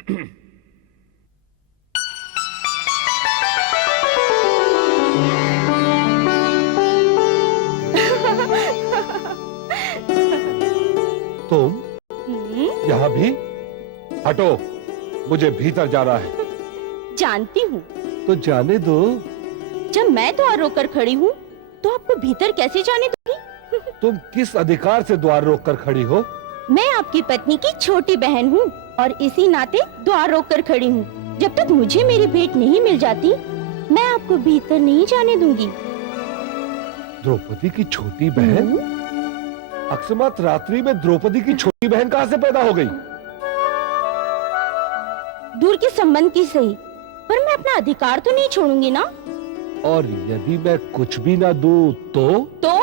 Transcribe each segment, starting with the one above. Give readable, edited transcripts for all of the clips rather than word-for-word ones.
तुम यहाँ भी? हटो, मुझे भीतर जाना है। जानती हूँ। तो जाने दो। जब मैं द्वार रोककर खड़ी हूँ तो आपको भीतर कैसे जाने दूंगी? तुम किस अधिकार से द्वार रोककर खड़ी हो? मैं आपकी पत्नी की छोटी बहन हूँ और इसी नाते द्वार रोककर खड़ी हूँ। जब तक मुझे मेरी भेंट नहीं मिल जाती, मैं आपको भीतर नहीं जाने दूंगी। द्रौपदी की छोटी बहन? अकस्मात रात्रि में द्रौपदी की छोटी बहन कहाँ से पैदा हो गई? दूर के संबंध की सही, पर मैं अपना अधिकार तो नहीं छोड़ूंगी ना। और यदि मैं कुछ भी ना दूं तो?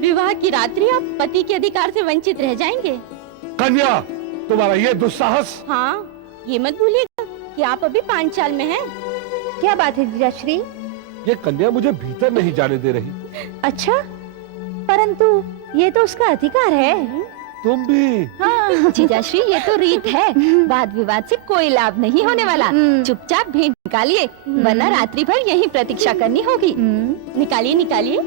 विवाह की रात्रि आप पति के अधिकार से वंचित रह जाएंगे। कन्या, तुम्हारा ये दुस्साहस! हाँ, ये मत भूलिएगा कि आप अभी पांचाल में हैं। क्या बात है जीजाश्री? ये कन्या मुझे भीतर नहीं जाने दे रही। अच्छा, परंतु ये तो उसका अधिकार है। तुम भी? हाँ, जीजाश्री, ये तो रीत है। वाद विवाद से कोई लाभ नहीं होने वाला। चुपचाप भेंट निकालिए, वरना रात्रि भर यहीं प्रतीक्षा करनी होगी। निकालिए निकालिए।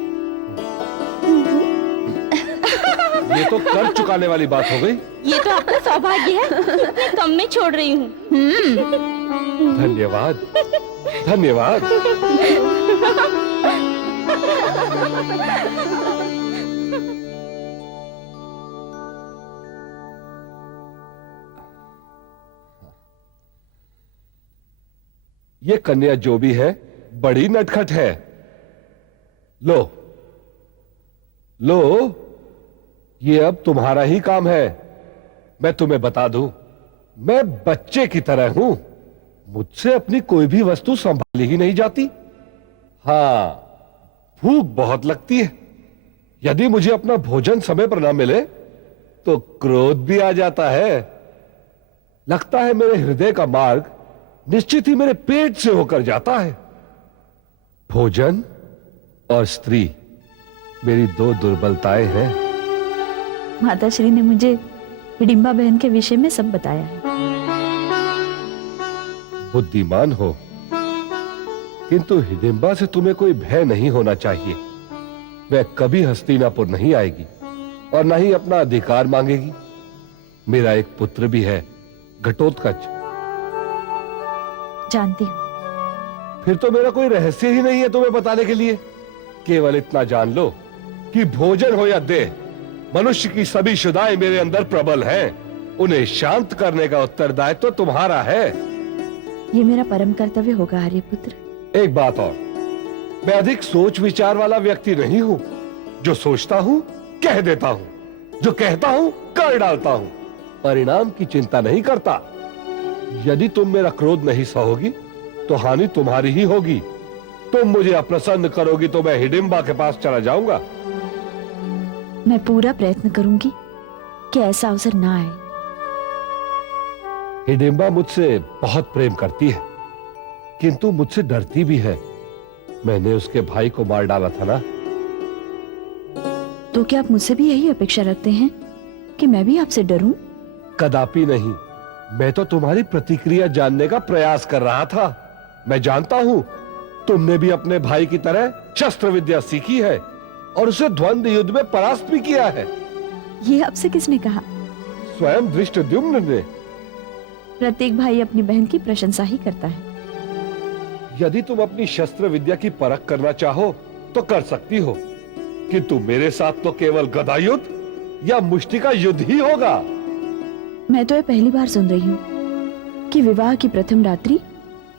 ये तो कर चुकाने वाली बात हो गई। ये तो आपका सौभाग्य है, इतने कम में छोड़ रही हूँ। धन्यवाद, धन्यवाद। ये कन्या जो भी है, बड़ी नटखट है। लो लो, ये अब तुम्हारा ही काम है। मैं तुम्हें बता दूं, मैं बच्चे की तरह हूं। मुझसे अपनी कोई भी वस्तु संभाली ही नहीं जाती। हाँ, भूख बहुत लगती है। यदि मुझे अपना भोजन समय पर ना मिले तो क्रोध भी आ जाता है। लगता है मेरे हृदय का मार्ग निश्चित ही मेरे पेट से होकर जाता है। भोजन और स्त्री मेरी दो दुर्बलताएं हैं। माताश्री ने मुझे हिडिंबा बहन के विषय में सब बताया है। बुद्धिमान हो, किंतु हिडिंबा से तुम्हें कोई भय नहीं होना चाहिए। वह कभी हस्तिनापुर नहीं आएगी और न ही अपना अधिकार मांगेगी। मेरा एक पुत्र भी है, घटोत्कच। जानती हूँ। फिर तो मेरा कोई रहस्य ही नहीं है तुम्हें बताने के लिए। केवल इतना जान लो कि भोजन हो या देह, मनुष्य की सभी शुदाएं मेरे अंदर प्रबल हैं। उन्हें शांत करने का उत्तरदायित्व तो तुम्हारा है। ये मेरा परम कर्तव्य होगा आर्यपुत्र। एक बात और, मैं अधिक सोच विचार वाला व्यक्ति नहीं हूं। जो सोचता हूं कह देता हूं, जो कहता हूं कर डालता हूं। परिणाम की चिंता नहीं करता। यदि तुम मेरा क्रोध नहीं सहोगी तो हानि तुम्हारी ही होगी। तुम मुझे अप्रसन्न करोगी तो मैं हिडिंबा के पास चला जाऊंगा। मैं पूरा प्रयत्न करूंगी कि ऐसा अवसर ना आए। हिडिंबा मुझसे बहुत प्रेम करती है, किंतु मुझसे डरती भी है। मैंने उसके भाई को मार डाला था ना। तो क्या आप मुझसे भी यही अपेक्षा रखते हैं कि मैं भी आपसे डरूं? कदापि नहीं। मैं तो तुम्हारी प्रतिक्रिया जानने का प्रयास कर रहा था। मैं जानता हूं तुमने भी अपने भाई की तरह शस्त्र विद्या सीखी है और उसे द्वंद्व युद्ध में परास्त भी किया है। ये आपसे किसने कहा? स्वयं धृष्टद्युम्न ने। प्रत्येक भाई अपनी बहन की प्रशंसा ही करता है। यदि तुम अपनी शस्त्र विद्या की परख करना चाहो तो कर सकती हो, किंतु मेरे साथ तो केवल गदा युद्ध या मुष्टिका युद्ध ही होगा। मैं तो ये पहली बार सुन रही हूँ कि विवाह की प्रथम रात्रि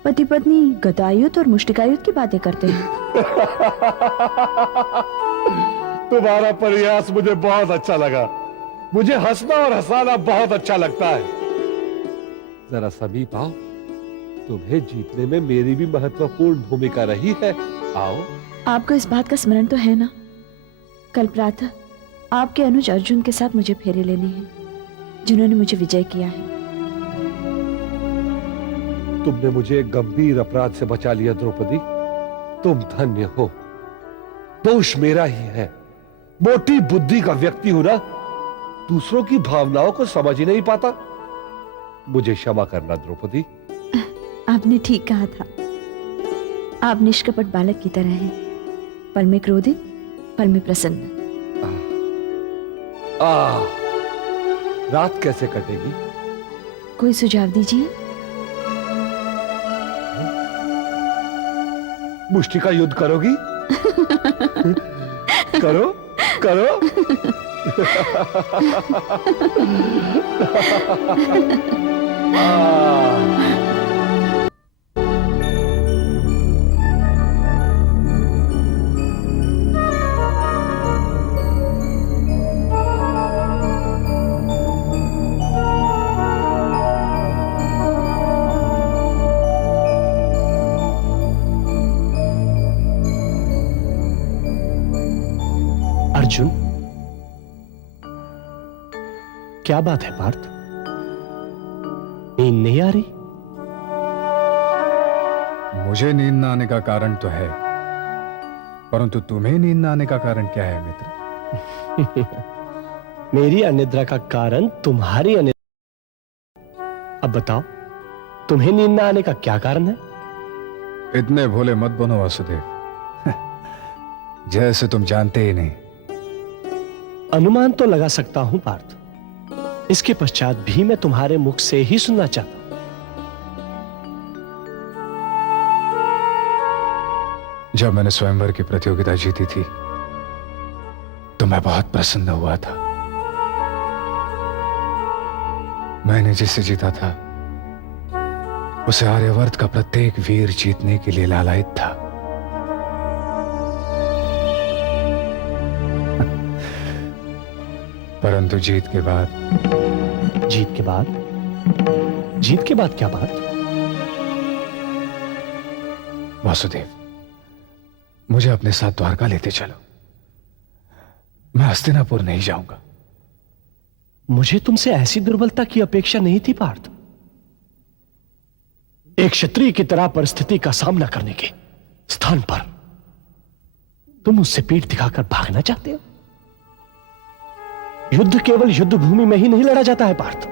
पति पत्नी गदायुद्ध और मुष्टिकायुद्ध की बातें करते हैं। तुम्हारा प्रयास मुझे बहुत अच्छा लगा। मुझे हंसना और हंसाना बहुत अच्छा लगता है। जरा समीप आओ। तुम्हें जीतने में मेरी भी महत्वपूर्ण भूमिका रही है। आओ। आपको इस बात का स्मरण तो है ना? कल प्रातः आपके अनुज अर्जुन के साथ मुझे फेरे लेने हैं, जिन्होंने मुझे विजय किया है। तुमने मुझे एक गंभीर अपराध से बचा लिया द्रौपदी। तुम धन्य हो। दोष मेरा ही है। मोटी बुद्धि का व्यक्ति हूं ना, दूसरों की भावनाओं को समझ ही नहीं पाता। मुझे क्षमा करना द्रौपदी। आपने ठीक कहा था। आप निष्कपट बालक की तरह हैं, पल में क्रोधित, पल में प्रसन्न। रात कैसे कटेगी? कोई सुझाव दीजिए। मुष्टि का युद्ध करोगी? करो करो। अर्जुन, क्या बात है पार्थ? नींद नहीं आ रही? मुझे नींद न आने का कारण तो है, परंतु तुम्हें नींद न आने का कारण क्या है मित्र? मेरी अनिद्रा का कारण तुम्हारी अनिद्रा। अब बताओ, तुम्हें नींद न आने का क्या कारण है? इतने भोले मत बनो वासुदेव, जैसे तुम जानते ही नहीं। अनुमान तो लगा सकता हूं पार्थ, इसके पश्चात भी मैं तुम्हारे मुख से ही सुनना चाहता हूं। जब मैंने स्वयंवर की प्रतियोगिता जीती थी तो मैं बहुत प्रसन्न हुआ था। मैंने जिसे जीता था उसे आर्यवर्त का प्रत्येक वीर जीतने के लिए लालायित था। परंतु जीत के बाद क्या बात? वासुदेव, मुझे अपने साथ द्वारका लेते चलो। मैं हस्तिनापुर नहीं जाऊंगा। मुझे तुमसे ऐसी दुर्बलता की अपेक्षा नहीं थी पार्थ। एक क्षत्रिय की तरह परिस्थिति का सामना करने के स्थान पर तुम उससे पीठ दिखाकर भागना चाहते हो? युद्ध केवल युद्ध भूमि में ही नहीं लड़ा जाता है पार्थ।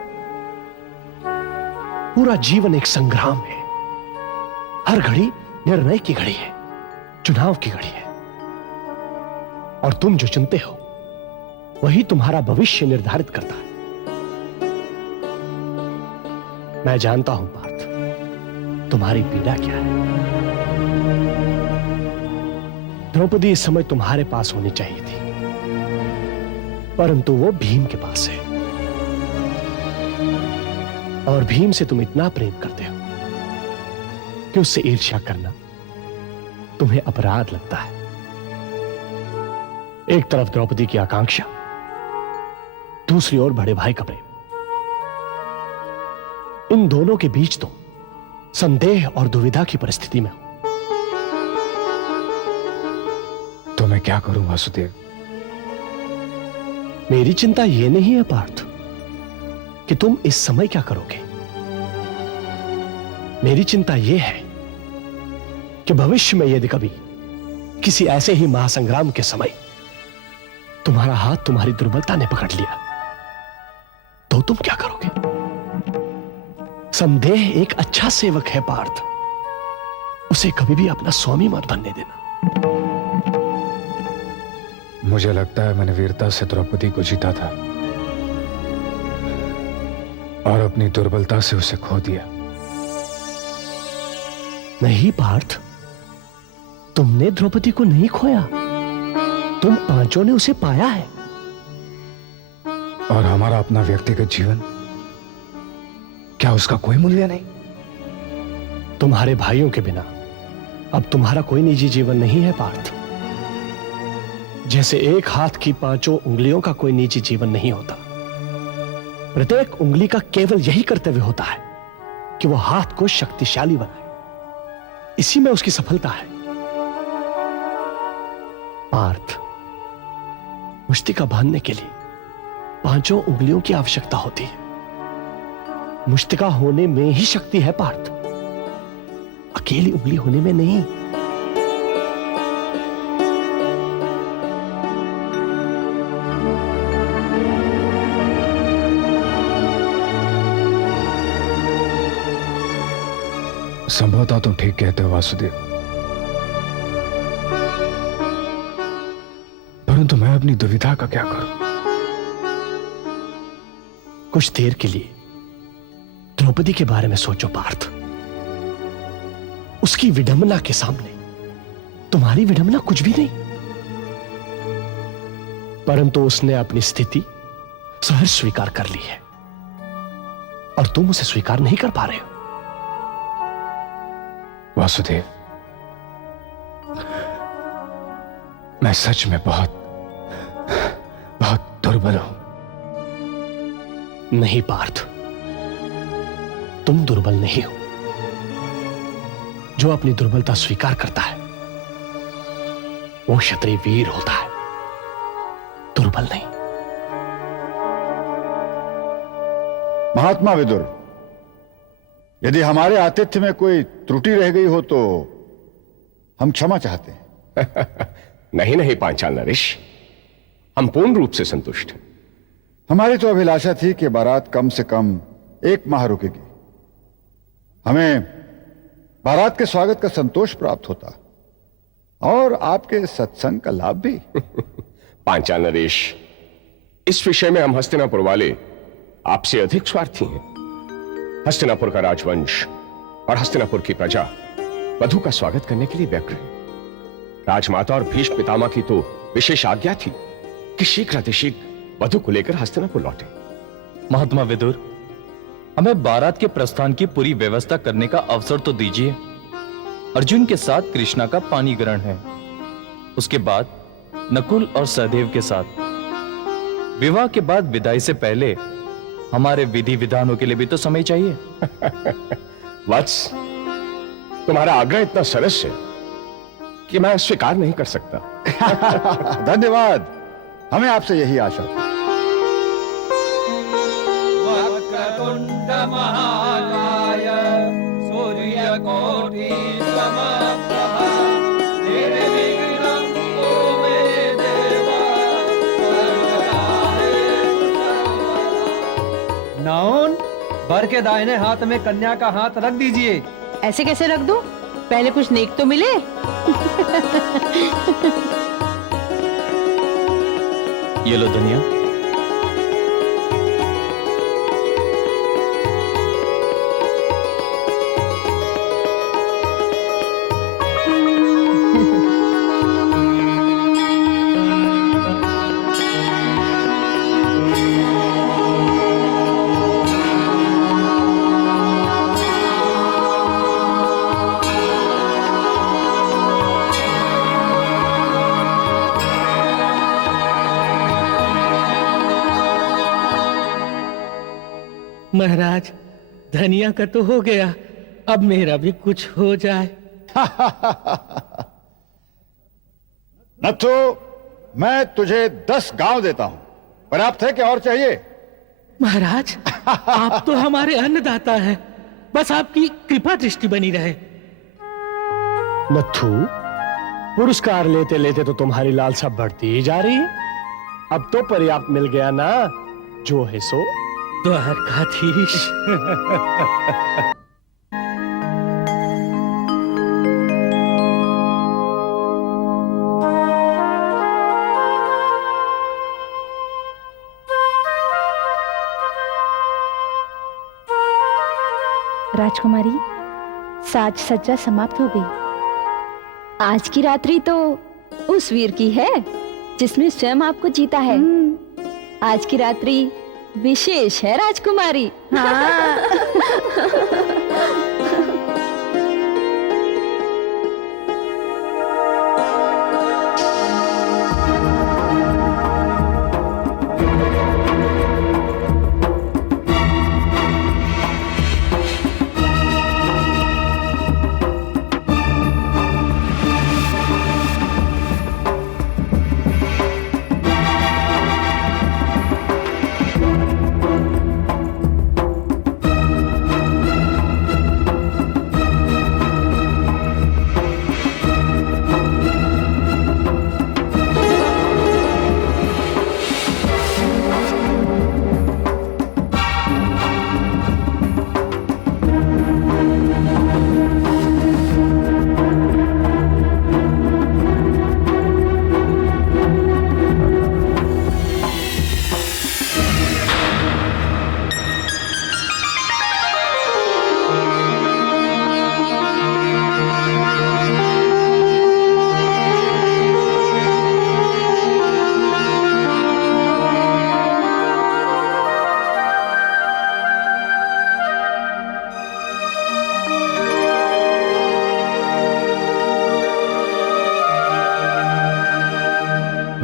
पूरा जीवन एक संग्राम है। हर घड़ी निर्णय की घड़ी है, चुनाव की घड़ी है। और तुम जो चुनते हो वही तुम्हारा भविष्य निर्धारित करता है। मैं जानता हूं पार्थ, तुम्हारी पीड़ा क्या है। द्रौपदी इस समय तुम्हारे पास होनी चाहिए थी, परंतु वो भीम के पास है। और भीम से तुम इतना प्रेम करते हो कि उससे ईर्ष्या करना तुम्हें अपराध लगता है। एक तरफ द्रौपदी की आकांक्षा, दूसरी ओर बड़े भाई का प्रेम। इन दोनों के बीच तो संदेह और दुविधा की परिस्थिति में हो। तो मैं क्या करूं वासुदेव? मेरी चिंता यह नहीं है पार्थ कि तुम इस समय क्या करोगे। मेरी चिंता यह है कि भविष्य में यदि कभी किसी ऐसे ही महासंग्राम के समय तुम्हारा हाथ तुम्हारी दुर्बलता ने पकड़ लिया तो तुम क्या करोगे। संदेह एक अच्छा सेवक है पार्थ, उसे कभी भी अपना स्वामी मत बनने देना। मुझे लगता है मैंने वीरता से द्रौपदी को जीता था और अपनी दुर्बलता से उसे खो दिया। नहीं पार्थ, तुमने द्रौपदी को नहीं खोया, तुम पांचों ने उसे पाया है। और हमारा अपना व्यक्तिगत जीवन, क्या उसका कोई मूल्य नहीं? तुम्हारे भाइयों के बिना अब तुम्हारा कोई निजी जीवन नहीं है पार्थ। जैसे एक हाथ की पांचों उंगलियों का कोई निजी जीवन नहीं होता। प्रत्येक उंगली का केवल यही कर्तव्य होता है कि वो हाथ को शक्तिशाली बनाए। इसी में उसकी सफलता है। पार्थ, मुष्टिका बांधने के लिए पांचों उंगलियों की आवश्यकता होती है। मुष्टिका होने में ही शक्ति है पार्थ, अकेली उंगली होने में नहीं। संभवतः तुम ठीक कहते हो वासुदेव, परंतु मैं अपनी दुविधा का क्या करूं? कुछ देर के लिए द्रौपदी के बारे में सोचो पार्थ। उसकी विडंबना के सामने तुम्हारी विडंबना कुछ भी नहीं। परंतु उसने अपनी स्थिति सहर्ष स्वीकार कर ली है और तुम उसे स्वीकार नहीं कर पा रहे हो। वासुदेव, मैं सच में बहुत बहुत दुर्बल हूं। नहीं पार्थ, तुम दुर्बल नहीं हो। जो अपनी दुर्बलता स्वीकार करता है वो क्षत्रिय वीर होता है, दुर्बल नहीं। महात्मा विदुर, यदि हमारे आतिथ्य में कोई त्रुटि रह गई हो तो हम क्षमा चाहते हैं। नहीं नहीं पांचाल नरेश, हम पूर्ण रूप से संतुष्ट हैं। हमारी तो अभिलाषा थी कि बारात कम से कम 1 माह रुकेगी। हमें बारात के स्वागत का संतोष प्राप्त होता और आपके सत्संग का लाभ भी। पांचाल नरेश, इस विषय में हम हस्तिनापुर वाले आपसे अधिक स्वार्थी हैं। हस्तिनापुर का राजवंश और हस्तिनापुर की प्रजा वधु का स्वागत करने के लिए व्यग्र है। राजमाता और भीष्म पितामह की तो विशेष आज्ञा थी कि शीघ्रातिशीघ्र वधु को लेकर हस्तिनापुर लौटे। महात्मा विदुर, हमें बारात के प्रस्थान की पूरी व्यवस्था करने का अवसर तो दीजिए। अर्जुन के साथ कृष्णा का पानी ग्रहण है, उसके बाद नकुल और सहदेव के साथ विवाह के बाद विदाई से पहले हमारे विधि विधानों के लिए भी तो समय चाहिए। वत्स, तुम्हारा आग्रह इतना सरस है कि मैं स्वीकार नहीं कर सकता। धन्यवाद, हमें आपसे यही आशा थी। वक्रतुंड महाकाय सूर्यकोटि समप्रभ निर्विघ्नं कुरु मे देव सर्वकार्येषु सर्वदा। नाउन, वर के दाहिने हाथ में कन्या का हाथ रख दीजिए। ऐसे कैसे रख दूं? पहले कुछ नेक तो मिले। ये लो दुनिया। महाराज, धनिया का तो हो गया, अब मेरा भी कुछ हो जाए। नथु, मैं तुझे 10 गांव देता हूं। पर्याप्त है कि और चाहिए? महाराज, आप तो हमारे अन्नदाता हैं, बस आपकी कृपा दृष्टि बनी रहे। नथु, पुरस्कार लेते लेते तो तुम्हारी लालसा बढ़ती ही जा रही है। अब तो पर्याप्त मिल गया ना, जो है सो। द्वारकाधीश। राजकुमारी, साज सज्जा समाप्त हो गई। आज की रात्रि तो उस वीर की है जिसने स्वयं आपको जीता है। आज की रात्रि विशेष है राजकुमारी। हाँ।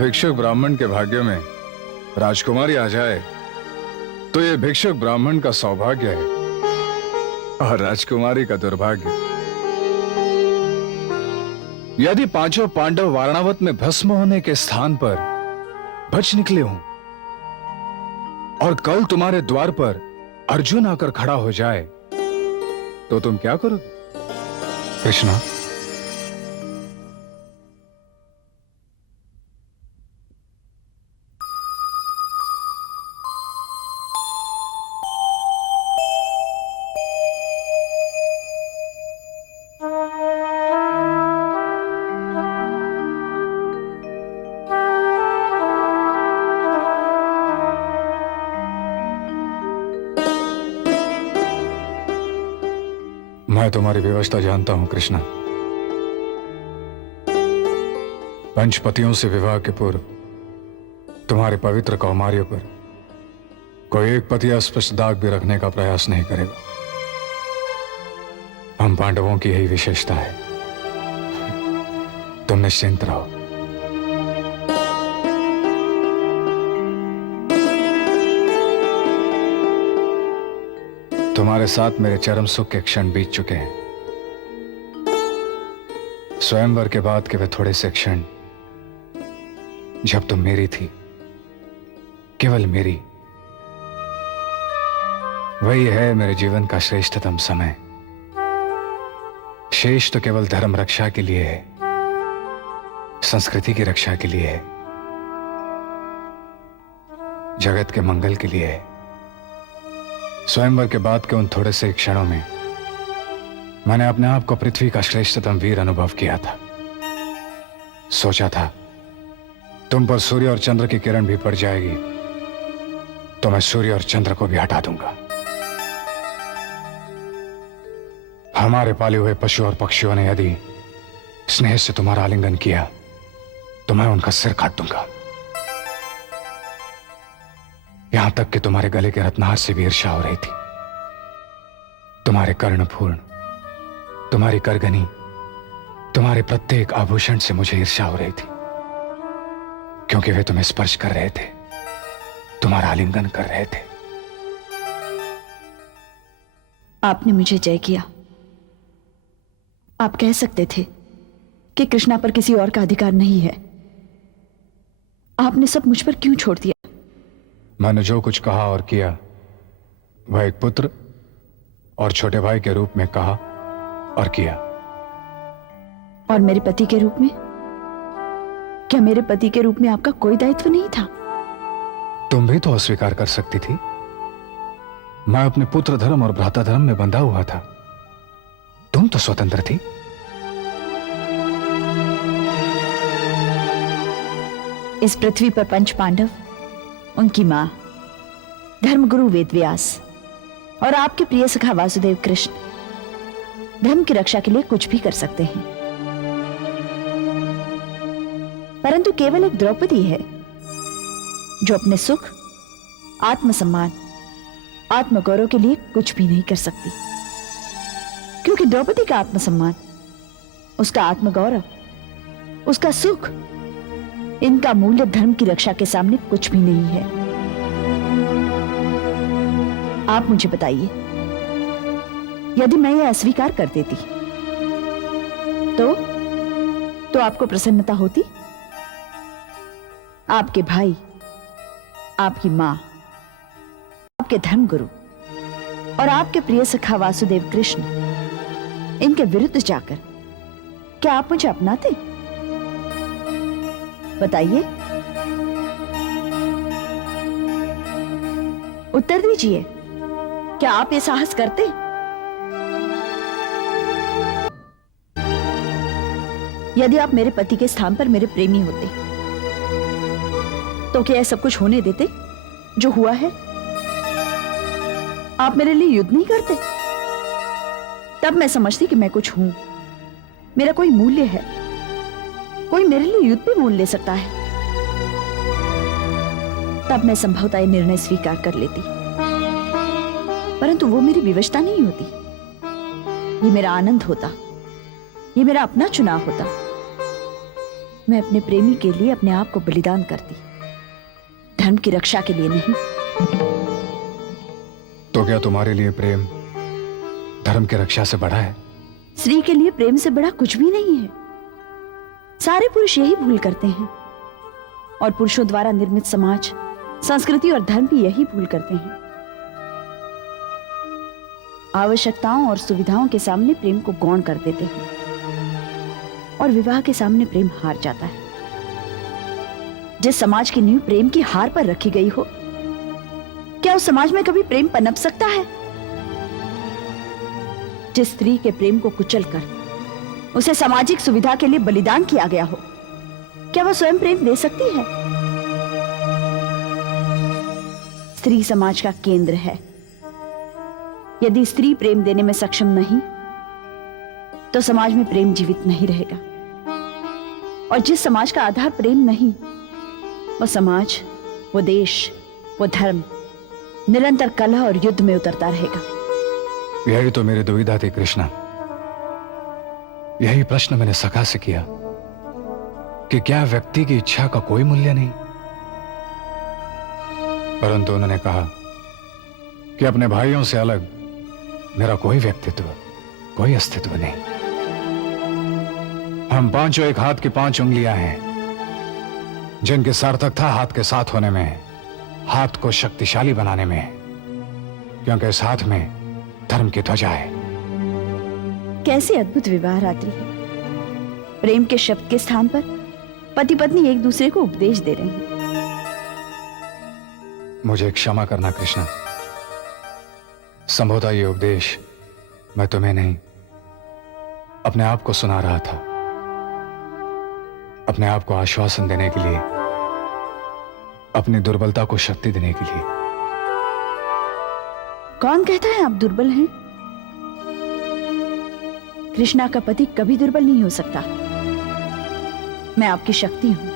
भिक्षुक ब्राह्मण के भाग्य में राजकुमारी आ जाए तो ये भिक्षुक ब्राह्मण का सौभाग्य है और राजकुमारी का दुर्भाग्य। यदि पांचों पांडव वारणावत में भस्म होने के स्थान पर बच निकले हों और कल तुम्हारे द्वार पर अर्जुन आकर खड़ा हो जाए तो तुम क्या करोगे कृष्णा? मैं तुम्हारी व्यवस्था जानता हूं कृष्णा। पंचपतियों से विवाह के पूर्व तुम्हारे पवित्र कौमार्य पर कोई एक पति अस्पष्ट दाग भी रखने का प्रयास नहीं करेगा। हम पांडवों की यही विशेषता है। तुम निश्चिंत रहो। तुम्हारे साथ मेरे चरम सुख के क्षण बीत चुके हैं। स्वयंवर के बाद के वे थोड़े से क्षण जब तुम मेरी थी, केवल मेरी, वही है मेरे जीवन का श्रेष्ठतम समय। शेष तो केवल धर्म रक्षा के लिए है, संस्कृति की रक्षा के लिए है, जगत के मंगल के लिए है। स्वयंवर के बाद के उन थोड़े से क्षणों में मैंने अपने आप को पृथ्वी का श्रेष्ठतम वीर अनुभव किया था। सोचा था तुम पर सूर्य और चंद्र की किरण भी पड़ जाएगी तो मैं सूर्य और चंद्र को भी हटा दूंगा। हमारे पाले हुए पशु और पक्षियों ने यदि स्नेह से तुम्हारा आलिंगन किया तो मैं उनका सिर काट दूंगा। यहां तक कि तुम्हारे गले के रत्नहार से भी ईर्ष्या हो रही थी। तुम्हारे कर्णपूर्ण, तुम्हारी करगनी, तुम्हारे प्रत्येक आभूषण से मुझे ईर्ष्या हो रही थी, क्योंकि वे तुम्हें स्पर्श कर रहे थे, तुम्हारा आलिंगन कर रहे थे। आपने मुझे जय किया। आप कह सकते थे कि कृष्णा पर किसी और का अधिकार नहीं है। आपने सब मुझ पर क्यों छोड़ दिया? मैंने जो कुछ कहा और किया वह एक पुत्र और छोटे भाई के रूप में कहा और किया। और मेरे पति के रूप में? क्या मेरे पति के रूप में आपका कोई दायित्व नहीं था? तुम भी तो अस्वीकार कर सकती थी। मैं अपने पुत्र धर्म और भ्राता धर्म में बंधा हुआ था, तुम तो स्वतंत्र थी। इस पृथ्वी पर पंच पांडव, उनकी मां, धर्मगुरु वेदव्यास और आपके प्रिय सखा वासुदेव कृष्ण धर्म की रक्षा के लिए कुछ भी कर सकते हैं, परंतु केवल एक द्रौपदी है जो अपने सुख, आत्मसम्मान, आत्मगौरव के लिए कुछ भी नहीं कर सकती। क्योंकि द्रौपदी का आत्मसम्मान, उसका आत्मगौरव, उसका सुख, इनका मूल्य धर्म की रक्षा के सामने कुछ भी नहीं है। आप मुझे बताइए, यदि मैं यह अस्वीकार कर देती तो आपको प्रसन्नता होती? आपके भाई, आपकी मां, आपके धर्मगुरु और आपके प्रिय सखा वासुदेव कृष्ण, इनके विरुद्ध जाकर क्या आप मुझे अपनाते? बताइए, उत्तर दीजिए। क्या आप ये साहस करते? यदि आप मेरे पति के स्थान पर मेरे प्रेमी होते तो क्या यह सब कुछ होने देते जो हुआ है? आप मेरे लिए युद्ध नहीं करते? तब मैं समझती कि मैं कुछ हूं, मेरा कोई मूल्य है, कोई मेरे लिए युद्ध भी मोल ले सकता है। तब मैं संभवतः यह निर्णय स्वीकार कर लेती, परंतु वो मेरी विवशता नहीं होती। ये मेरा आनंद होता, ये मेरा अपना चुनाव होता। मैं अपने प्रेमी के लिए अपने आप को बलिदान करती, धर्म की रक्षा के लिए नहीं। तो क्या तुम्हारे लिए प्रेम धर्म की रक्षा से बड़ा है? स्त्री के लिए प्रेम से बड़ा कुछ भी नहीं है। सारे पुरुष यही भूल करते हैं, और पुरुषों द्वारा निर्मित समाज, संस्कृति और धर्म भी यही भूल करते हैं। आवश्यकताओं और सुविधाओं के सामने प्रेम को गौण कर देते हैं, और विवाह के सामने प्रेम हार जाता है। जिस समाज की नींव प्रेम की हार पर रखी गई हो, क्या उस समाज में कभी प्रेम पनप सकता है? जिस स्त्री के प्रेम को कुचलकर उसे सामाजिक सुविधा के लिए बलिदान किया गया हो, क्या वह स्वयं प्रेम दे सकती है? स्त्री समाज का केंद्र है। यदि स्त्री प्रेम देने में सक्षम नहीं, तो समाज में प्रेम जीवित नहीं रहेगा। और जिस समाज का आधार प्रेम नहीं, वो समाज, वो देश, वो धर्म निरंतर कलह और युद्ध में उतरता रहेगा। यही तो मेरी दुविधा थी कृष्णा। यही प्रश्न मैंने सखा से किया कि क्या व्यक्ति की इच्छा का कोई मूल्य नहीं? परंतु उन्होंने कहा कि अपने भाइयों से अलग मेरा कोई व्यक्तित्व, कोई अस्तित्व नहीं। हम पांचों एक हाथ की 5 उंगलियां हैं, जिनकी सार्थकता हाथ के साथ होने में, हाथ को शक्तिशाली बनाने में, क्योंकि इस हाथ में धर्म की ध्वजा है। कैसी अद्भुत विवाह रात्रि है। प्रेम के शब्द के स्थान पर पति पत्नी एक दूसरे को उपदेश दे रहे हैं। मुझे क्षमा करना कृष्णा। संभवतः ये उपदेश मैं तुम्हें नहीं, अपने आप को सुना रहा था, अपने आप को आश्वासन देने के लिए, अपनी दुर्बलता को शक्ति देने के लिए। कौन कहता है आप दुर्बल हैं? कृष्णा का पति कभी दुर्बल नहीं हो सकता। मैं आपकी शक्ति हूं।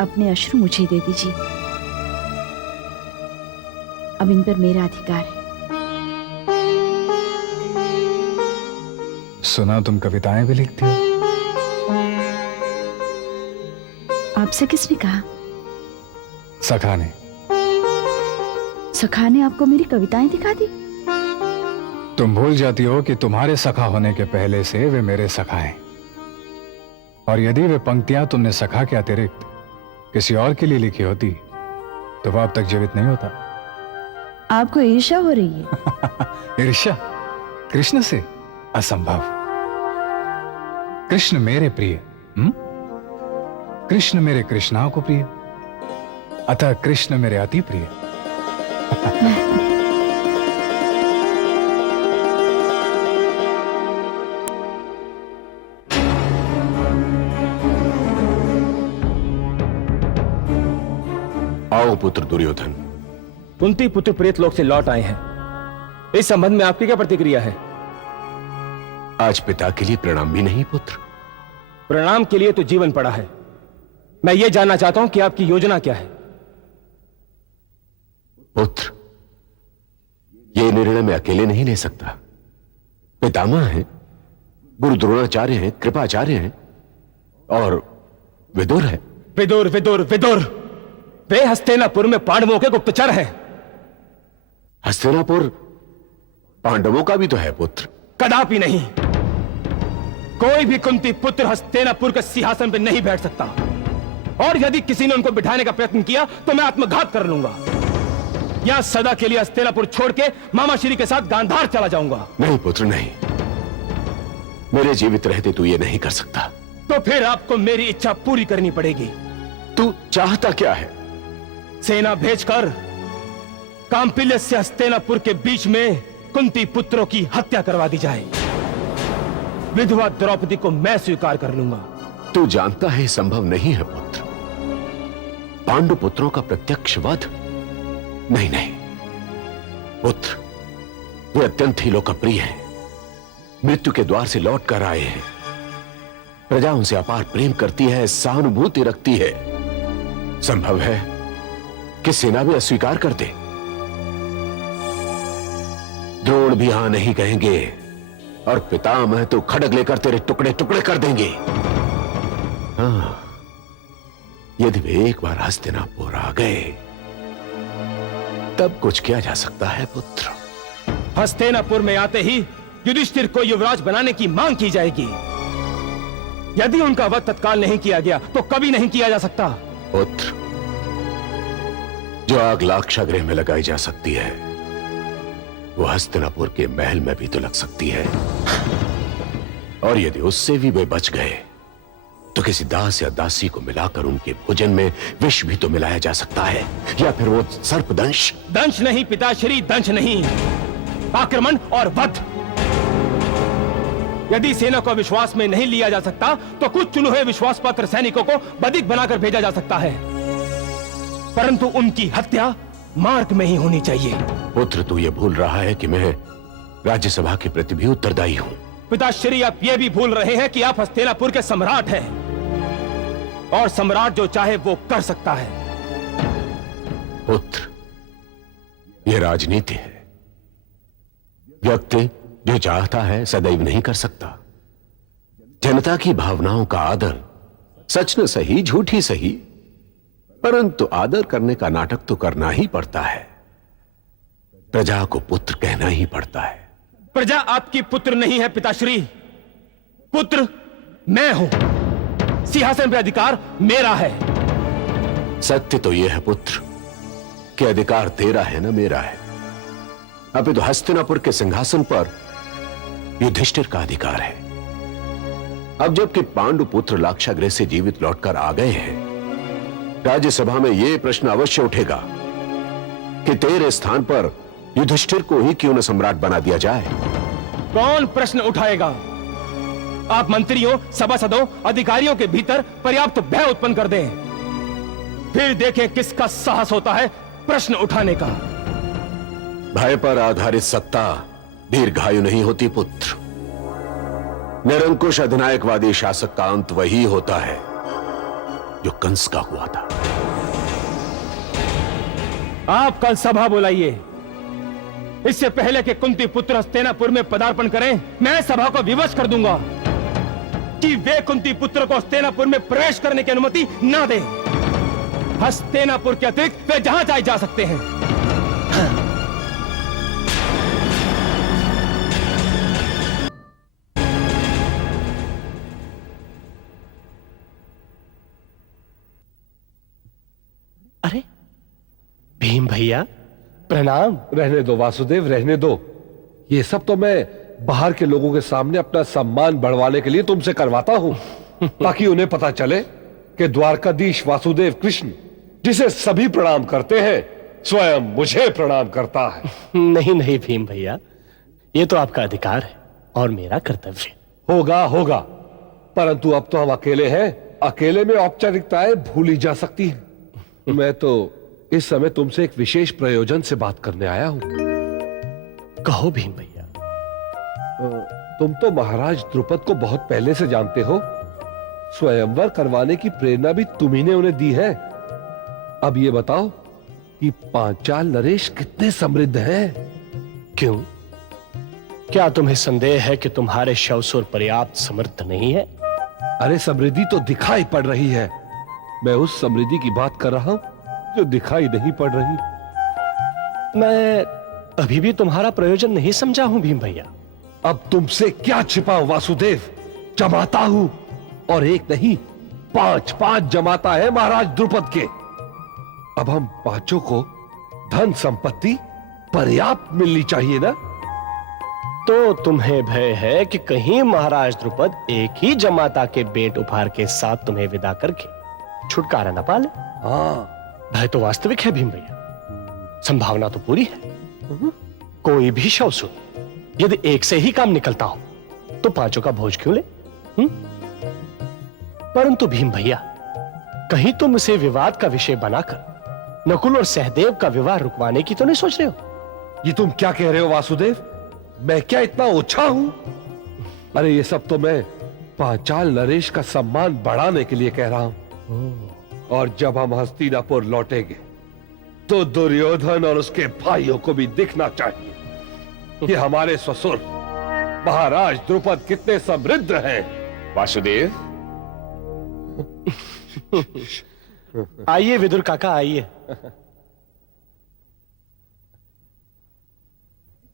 अपने अश्रु मुझे दे दीजिए। अब इन पर मेरा अधिकार है। सुना तुम कविताएं भी लिखती हो? आपसे किसने कहा? सखा ने। सखा ने आपको मेरी कविताएं दिखा दी? तुम भूल जाती हो कि तुम्हारे सखा होने के पहले से वे मेरे सखा हैं। और यदि वे पंक्तियां तुमने सखा के अतिरिक्त किसी और के लिए लिखी होती, तो वह अब तक जीवित नहीं होता। आपको ईर्ष्या हो रही है? ईर्ष्या कृष्ण से? असंभव। कृष्ण मेरे प्रिय, कृष्ण मेरे कृष्णा को प्रिय, अतः कृष्ण मेरे अति प्रिय। आओ पुत्र दुर्योधन। कुंती पुत्र प्रेतलोक से लौट आए हैं। इस संबंध में आपकी क्या प्रतिक्रिया है? आज पिता के लिए प्रणाम भी नहीं पुत्र। प्रणाम के लिए तो जीवन पड़ा है। मैं ये जानना चाहता हूं कि आपकी योजना क्या है। पुत्र, ये निर्णय मैं अकेले नहीं ले सकता। पितामह हैं, गुरु द्रोणाचार्य हैं, कृपाचार्य हैं, और विदुर है। विदुर विदुर विदुर, वे हस्तिनापुर में पांडवों के गुप्तचर हैं। हस्तिनापुर पांडवों का भी तो है पुत्र। कदापि नहीं। कोई भी कुंती पुत्र हस्तिनापुर के सिंहासन पर नहीं बैठ सकता, और यदि किसी ने उनको बिठाने का प्रयत्न किया तो मैं आत्मघात कर लूंगा। या सदा के लिए हस्तिनापुर छोड़ के मामा श्री के साथ गांधार चला जाऊंगा। नहीं पुत्र नहीं, मेरे जीवित रहते तू ये नहीं कर सकता। तो फिर आपको मेरी इच्छा पूरी करनी पड़ेगी। तू चाहता क्या है? सेना भेजकर कांपिल्य से हस्तिनापुर के बीच में कुंती पुत्रों की हत्या करवा दी जाए। विधवा द्रौपदी को मैं स्वीकार कर लूंगा। तू जानता है संभव नहीं है पुत्र। पांडु पुत्रों का प्रत्यक्ष वध नहीं नहीं पुत्र, वे अत्यंत ही लोकप्रिय हैं, मृत्यु के द्वार से लौट कर आए हैं, प्रजा उनसे अपार प्रेम करती है, सहानुभूति रखती है। संभव है कि सेना भी अस्वीकार कर दे। द्रोण भी हां नहीं कहेंगे और पितामह तो खड्ग लेकर तेरे टुकड़े टुकड़े कर देंगे। हाँ, यदि वे एक बार हस्तिनापुर आ गए तब कुछ किया जा सकता है पुत्र। हस्तिनापुर में आते ही युधिष्ठिर को युवराज बनाने की मांग की जाएगी। यदि उनका वध तत्काल नहीं किया गया तो कभी नहीं किया जा सकता। पुत्र, जो आग लाक्षागृह में लगाई जा सकती है वो हस्तिनापुर के महल में भी तो लग सकती है। और यदि उससे भी वे बच गए तो किसी दास या दासी को मिलाकर उनके भोजन में विष भी तो मिलाया जा सकता है, या फिर वो सर्पदंश। दंश नहीं पिताश्री, दंश नहीं, आक्रमण और वध। यदि सेना को विश्वास में नहीं लिया जा सकता तो कुछ चुने हुए विश्वास पात्र सैनिकों को बंधक बनाकर भेजा जा सकता है, परंतु उनकी हत्या मार्ग में ही होनी चाहिए। पुत्र, तू ये भूल रहा है कि मैं राज्यसभा के प्रति भी उत्तरदायी हूं। पिताश्री, आप ये भी भूल रहे हैं कि आप हस्तिनापुर के सम्राट हैं और सम्राट जो चाहे वो कर सकता है। पुत्र, यह राजनीति है। व्यक्ति जो चाहता है सदैव नहीं कर सकता। जनता की भावनाओं का आदर सच न सही, झूठ ही सही, परंतु आदर करने का नाटक तो करना ही पड़ता है। प्रजा को पुत्र कहना ही पड़ता है। प्रजा आपकी पुत्र नहीं है पिताश्री, पुत्र मैं हूं। सिंहासन पर अधिकार मेरा है। सत्य तो यह है पुत्र कि अधिकार तेरा है ना मेरा है। अभी तो हस्तिनापुर के सिंहासन पर युधिष्ठिर का अधिकार है। अब जबकि पांडु पुत्र लाक्षागृह से जीवित लौटकर आ गए हैं, राज्यसभा में यह प्रश्न अवश्य उठेगा कि तेरे स्थान पर युधिष्ठिर को ही क्यों न सम्राट बना दिया जाए। कौन प्रश्न उठाएगा? आप मंत्रियों, सभासदों, अधिकारियों के भीतर पर्याप्त भय उत्पन्न कर दें, फिर देखें किसका साहस होता है प्रश्न उठाने का। भय पर आधारित सत्ता दीर्घायु नहीं होती पुत्र। निरंकुश अधिनायकवादी शासक का अंत वही होता है जो कंस का हुआ था। आप कल सभा बुलाइए। इससे पहले कि कुंती पुत्र हस्तिनापुर में पदार्पण करें, मैं सभा को विवश कर दूंगा कि वे कुंती पुत्र को हस्तिनापुर में प्रवेश करने की अनुमति ना दें। हस्तिनापुर के अतिरिक्त वे जहां चाहे जा सकते हैं। अरे भीम भैया, प्रणाम। रहने दो वासुदेव, रहने दो। ये सब तो मैं बाहर के लोगों के सामने अपना सम्मान बढ़वाने के लिए तुमसे करवाता हूं, ताकि उन्हें पता चले कि द्वारकाधीश वासुदेव कृष्ण, जिसे सभी प्रणाम करते हैं, स्वयं मुझे प्रणाम करता है। नहीं नहीं भीम भैया, ये तो आपका अधिकार है और मेरा कर्तव्य। होगा होगा, परंतु अब तो हम अकेले हैं। अकेले में औपचारिकताएं भूली जा सकती हैं। मैं तो इस समय तुमसे एक विशेष प्रयोजन से बात करने आया हूं। कहो भीम भैया। तुम तो महाराज द्रुपद को बहुत पहले से जानते हो। स्वयंवर करवाने की प्रेरणा भी तुम्ही ने उन्हें दी है। अब ये बताओ कि पांचाल नरेश कितने समृद्ध हैं? क्यों, क्या तुम्हें संदेह है कि तुम्हारे शवसुर पर्याप्त समृद्ध नहीं है? अरे समृद्धि तो दिखाई पड़ रही है। मैं उस समृद्धि की बात कर रहा हूं जो दिखाई नहीं पड़ रही। मैं अभी भी तुम्हारा प्रयोजन नहीं समझा हूं भीम भैया। अब तुमसे क्या छिपाऊं वासुदेव? जमाता हूं, और एक नहीं 5 जमाता है महाराज द्रुपद के। अब हम पांचों को धन संपत्ति पर्याप्त मिलनी चाहिए ना। तो तुम्हें भय है कि कहीं महाराज द्रुपद एक ही जमाता के बेट उपहार के साथ तुम्हें विदा करके छुटकारा न पाले। हाँ, भय तो वास्तविक है भीम भैया, संभावना तो पूरी है। कोई भी शवसुर यदि एक से ही काम निकलता हो तो पांचों का भोज क्यों ले? परंतु भीम भैया, कहीं तुम इसे विवाद का विषय बनाकर नकुल और सहदेव का विवाह रुकवाने की तो नहीं सोच रहे हो? ये तुम क्या कह रहे हो वासुदेव? मैं क्या इतना ओछा हूं? अरे ये सब तो मैं पांचाल नरेश का सम्मान बढ़ाने के लिए कह रहा हूं। और जब हम हस्तिनापुर लौटेंगे तो दुर्योधन और उसके भाइयों को भी दिखना चाहिए कि हमारे ससुर महाराज द्रुपद कितने समृद्ध हैं। वासुदेव, आइए विदुर काका, आइए।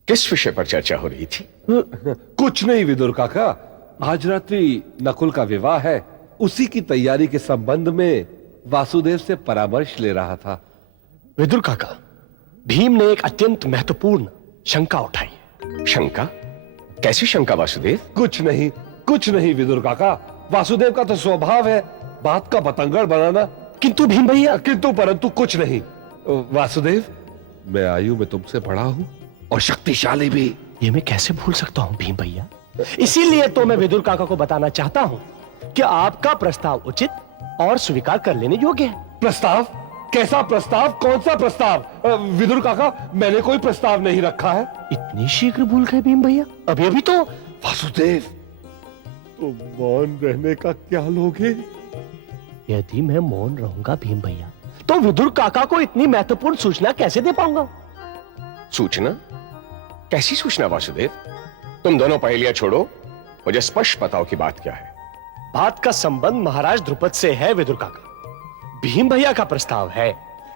किस विषय पर चर्चा हो रही थी? कुछ नहीं विदुर काका, आज रात्रि नकुल का विवाह है, उसी की तैयारी के संबंध में वासुदेव से परामर्श ले रहा था। विदुर काका, भीम ने एक अत्यंत महत्वपूर्ण शंका उठाई। शंका? कैसी शंका वासुदेव? कुछ नहीं विदुर काका, वासुदेव का तो स्वभाव है बात का पतंगड़ बनाना। किंतु भीम भैया, किंतु परंतु कुछ नहीं। वासुदेव, मैं आयु में तुमसे बड़ा हूं और शक्तिशाली भी। ये मैं कैसे भूल सकता हूं भीम भैया? इसीलिए तो मैं विदुर काका को बताना चाहता हूं कि आपका प्रस्ताव उचित और स्वीकार कर लेने योग्य है। प्रस्ताव? कैसा प्रस्ताव? कौन सा प्रस्ताव? विदुर काका, मैंने कोई प्रस्ताव नहीं रखा है। इतनी शीघ्र भूल गए भीम भैया? अभी अभी तो। वासुदेव, तो मौन रहने का क्या लोगे? यदि मैं मौन रहूंगा भीम भैया, तो विदुर काका को इतनी महत्वपूर्ण सूचना कैसे दे पाऊंगा? सूचना? कैसी सूचना वासुदेव? तुम दोनों पहेलियां छोड़ो, मुझे स्पष्ट बताओ कि बात क्या है। बात का संबंध महाराज द्रुपद से है विदुर काका। भीम भैया का प्रस्ताव है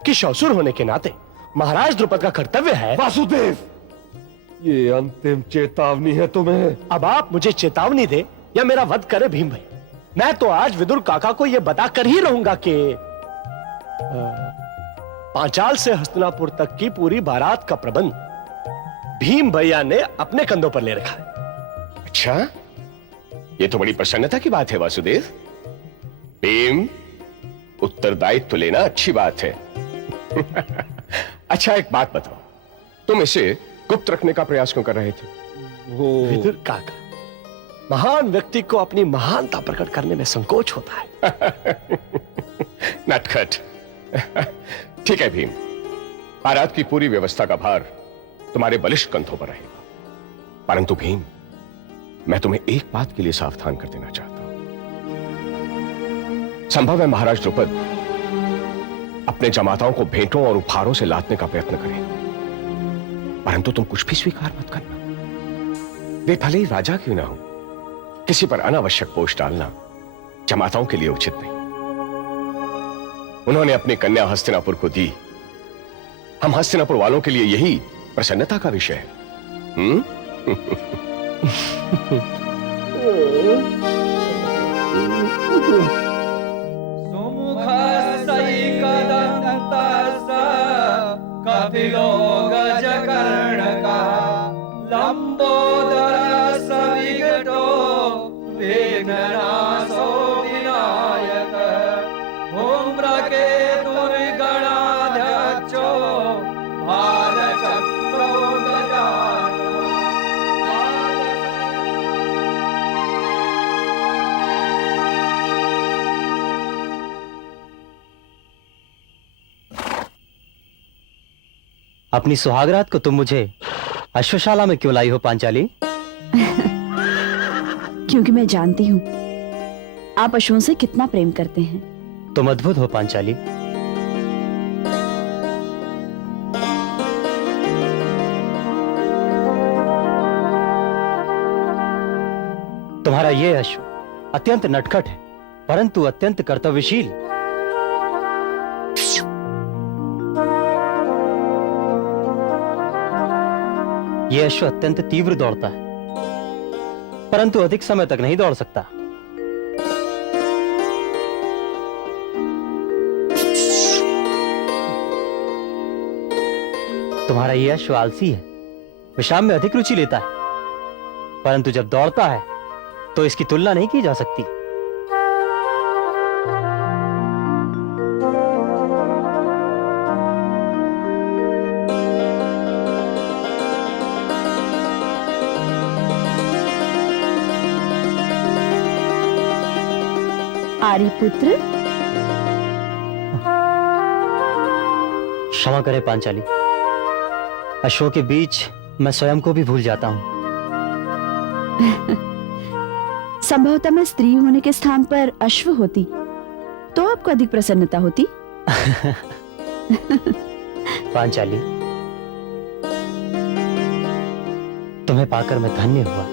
कि शौसुर होने के नाते महाराज द्रुपद का कर्तव्य है। वासुदेव, ये अंतिम चेतावनी है तुम्हें। अब आप मुझे चेतावनी दे या मेरा वध करे भीम भाई, मैं तो आज विदुर काका को यह बताकर ही रहूंगा कि पांचाल से हस्तिनापुर तक की पूरी बारात का प्रबंध भीम भैया ने अपने कंधों पर ले रखा है। अच्छा, ये तो बड़ी प्रसन्नता की बात है वासुदेव। भीम, उत्तरदायित्व लेना अच्छी बात है। अच्छा, एक बात बताओ, तुम इसे गुप्त रखने का प्रयास क्यों कर रहे थे? विदुर काका, महान व्यक्ति को अपनी महानता प्रकट करने में संकोच होता है। नटखट। ठीक है भीम, बारात की पूरी व्यवस्था का भार तुम्हारे बलिष्ठ कंधों पर रहेगा। परंतु भीम, मैं तुम्हें एक बात के लिए सावधान कर देना चाहता हूं। संभव है महाराज द्रुपद अपने जमाताओं को भेंटों और उपहारों से लादने का प्रयत्न करें, परंतु तुम कुछ भी स्वीकार मत करना। वे भले ही राजा क्यों ना हो, किसी पर अनावश्यक बोझ डालना जमाताओं के लिए उचित नहीं। उन्होंने अपनी कन्या हस्तिनापुर को दी, हम हस्तिनापुर वालों के लिए यही प्रसन्नता का विषय है। कपिलो गजकर्णका लंबोदर सविकटो विघ्ननाशो विनायक धूम्रकेतुर्गणाध्यक्षो भालचक्रो गजानन। अपनी सुहागरात को तुम मुझे अश्वशाला में क्यों लाई हो पांचाली? क्योंकि मैं जानती हूँ आप अश्वों से कितना प्रेम करते हैं। तुम अद्भुत हो पांचाली। तुम्हारा ये अश्व अत्यंत नटखट है, परंतु अत्यंत कर्तव्यशील। ये अश्व अत्यंत तीव्र दौड़ता है, परंतु अधिक समय तक नहीं दौड़ सकता। तुम्हारा ये अश्व आलसी है, विश्राम में अधिक रुचि लेता है, परंतु जब दौड़ता है तो इसकी तुलना नहीं की जा सकती। आर्यपुत्र, क्षमा करे पांचाली, अश्वों के बीच मैं स्वयं को भी भूल जाता हूं। संभवतः मैं स्त्री होने के स्थान पर अश्व होती तो आपको अधिक प्रसन्नता होती। पांचाली, तुम्हें पाकर मैं धन्य हुआ।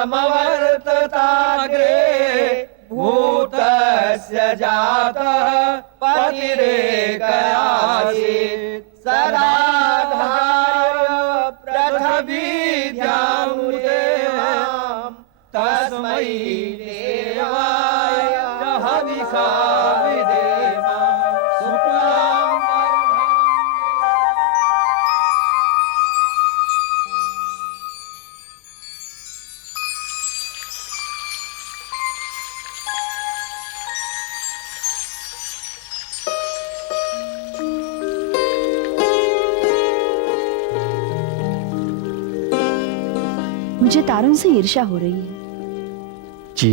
समवर्तताग्रे भूतस्य जातः पतिरेकयासीत् सदा धार्य पृथ्वीद्यां देवां तस्मै देवाय हविषा विधेम शुक्लां मुझे तारों से ईर्ष्या हो रही है। जी,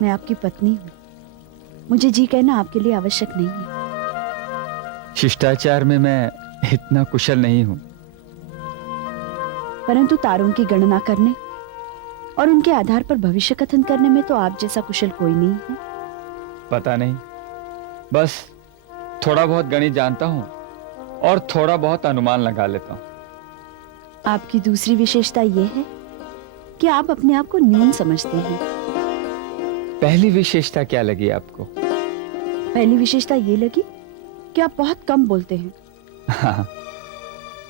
मैं आपकी पत्नी हूँ। मुझे जी कहना आपके लिए आवश्यक नहीं है। शिष्टाचार में मैं इतना कुशल नहीं हूं। परंतु तारों की गणना करने और उनके आधार पर भविष्य कथन करने में तो आप जैसा कुशल कोई नहीं है। पता नहीं, बस थोड़ा बहुत गणित जानता हूं और थोड़ा बहुत अनुमान लगा लेता हूं। आपकी दूसरी विशेषता यह है कि आप अपने आप को न्यून समझते हैं। पहली विशेषता क्या लगी आपको? पहली विशेषता ये लगी कि आप बहुत कम बोलते हैं। हाँ,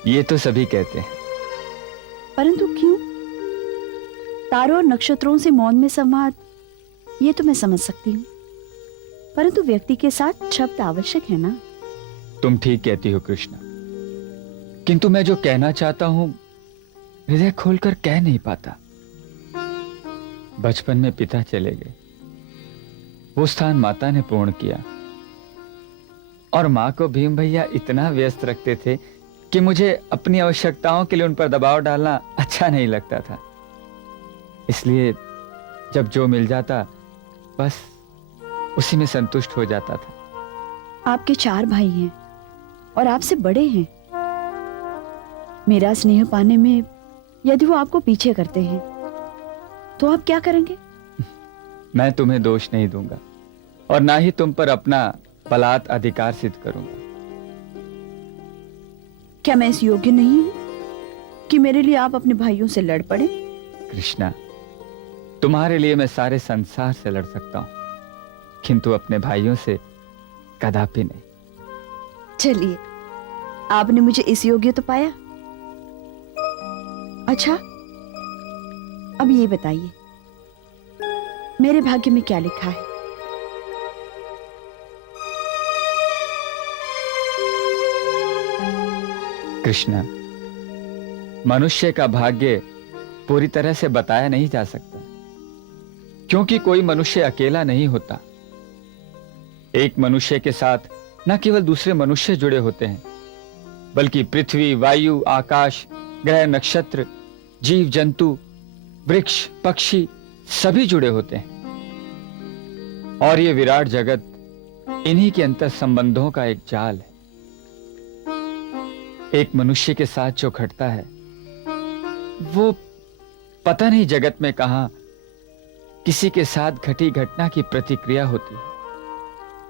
ये तो सभी कहते हैं। परंतु क्यों? तारों और नक्षत्रों से मौन में संवाद, ये तो मैं समझ सकती हूँ, परंतु व्यक्ति के साथ शब्द आवश्यक है ना। तुम ठीक कहती हो कृष्णा, किंतु मैं जो कहना चाहता हूं हृदय खोलकर कह नहीं पाता। बचपन में पिता चले गए, वो स्थान माता ने पूर्ण किया, और मां को भीम भैया इतना व्यस्त रखते थे कि मुझे अपनी आवश्यकताओं के लिए उन पर दबाव डालना अच्छा नहीं लगता था। इसलिए जब जो मिल जाता बस उसी में संतुष्ट हो जाता था। आपके 4 भाई हैं और आपसे बड़े हैं। मेरा स्नेह पाने में यदि वो आपको पीछे करते हैं तो आप क्या करेंगे? मैं तुम्हें दोष नहीं दूंगा और ना ही तुम पर अपना बलात् अधिकार सिद्ध करूंगा। क्या मैं इस योग्य नहीं हूं कि मेरे लिए आप अपने भाइयों से लड़ पड़े? कृष्णा, तुम्हारे लिए मैं सारे संसार से लड़ सकता हूं, किंतु अपने भाइयों से कदापि नहीं। चलिए, आपने मुझे इस योग्य तो पाया। अच्छा, अब ये बताइए मेरे भाग्य में क्या लिखा है? कृष्णा, मनुष्य का भाग्य पूरी तरह से बताया नहीं जा सकता, क्योंकि कोई मनुष्य अकेला नहीं होता। एक मनुष्य के साथ न केवल दूसरे मनुष्य जुड़े होते हैं, बल्कि पृथ्वी, वायु, आकाश, ग्रह, नक्षत्र, जीव जंतु, वृक्ष, पक्षी सभी जुड़े होते हैं। और ये विराट जगत इन्हीं के अंतर संबंधों का एक जाल है। एक मनुष्य के साथ जो घटता है वो पता नहीं जगत में कहां किसी के साथ घटी घटना की प्रतिक्रिया होती है।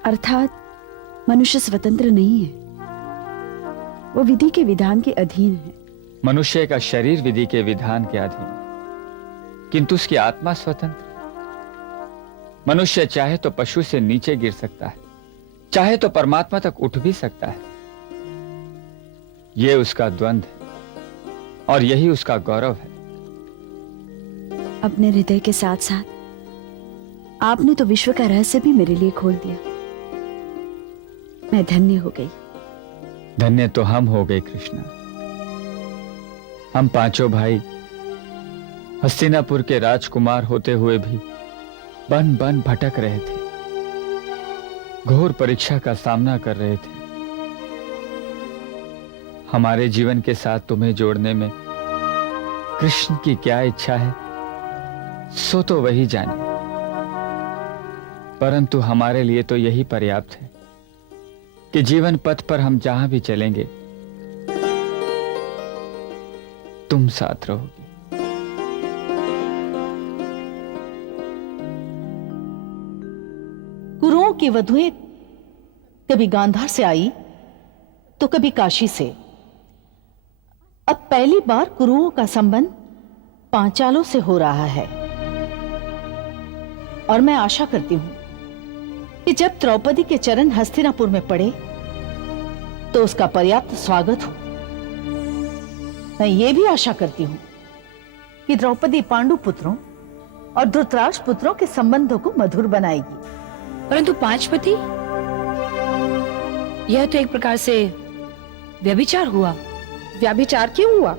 अर्थात मनुष्य स्वतंत्र नहीं है, वो विधि के विधान के अधीन है। मनुष्य का शरीर विधि के विधान के अधीन, किंतु उसकी आत्मा स्वतंत्र। मनुष्य चाहे तो पशु से नीचे गिर सकता है, चाहे तो परमात्मा तक उठ भी सकता है। यह उसका द्वंद्व है और यही उसका गौरव है। अपने हृदय के साथ साथ आपने तो विश्व का रहस्य भी मेरे लिए खोल दिया। मैं धन्य हो गई। धन्य तो हम हो गए कृष्णा। हम पांचों भाई हस्तिनापुर के राजकुमार होते हुए भी बन बन भटक रहे थे, घोर परीक्षा का सामना कर रहे थे। हमारे जीवन के साथ तुम्हें जोड़ने में कृष्ण की क्या इच्छा है सो तो वही जाने, परंतु हमारे लिए तो यही पर्याप्त है कि जीवन पथ पर हम जहां भी चलेंगे तुम साथ रहोगी। कुरुओं की वधुएं कभी गांधार से आई तो कभी काशी से। अब पहली बार कुरुओं का संबंध पांचालों से हो रहा है और मैं आशा करती हूं कि जब द्रौपदी के चरण हस्तिनापुर में पड़े तो उसका पर्याप्त स्वागत हो। मैं ये भी आशा करती हूं कि द्रौपदी पांडु पुत्रों और धृतराष्ट्र पुत्रों के संबंधों को मधुर बनाएगी। परंतु पांचपति, यह तो एक प्रकार से व्यभिचार हुआ। व्यभिचार क्यों हुआ?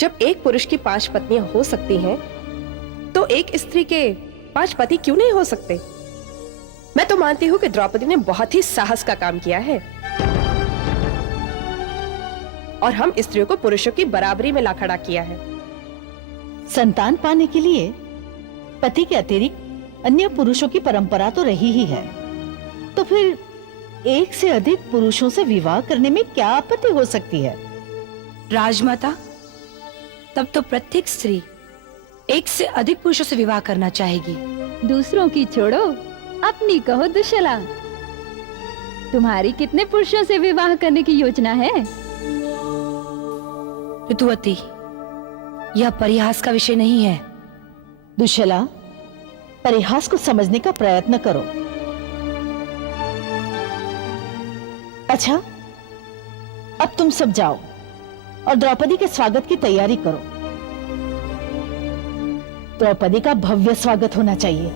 जब एक पुरुष की 5 पत्नियां हो सकती हैं, तो एक स्त्री के 5 पति क्यों नहीं हो सकते? मैं तो मानती हूँ कि द्रौपदी ने बहुत ही साहस का काम किया है और हम स्त्रियों को पुरुषों की बराबरी में ला खड़ा किया है। संतान पाने के लिए पति के अतिरिक्त अन्य पुरुषों की परंपरा तो रही ही है, तो फिर एक से अधिक पुरुषों से विवाह करने में क्या आपत्ति हो सकती है? राजमाता, तब तो प्रत्येक स्त्री एक से अधिक पुरुषों से विवाह करना चाहेगी। दूसरों की छोड़ो, अपनी कहो दुश्शला। तुम्हारी कितने पुरुषों से विवाह करने की योजना है? ऋतुवती, यह परिहास का विषय नहीं है। दुश्शला, परिहास को समझने का प्रयत्न करो। अच्छा, अब तुम सब जाओ और द्रौपदी के स्वागत की तैयारी करो। द्रौपदी का भव्य स्वागत होना चाहिए।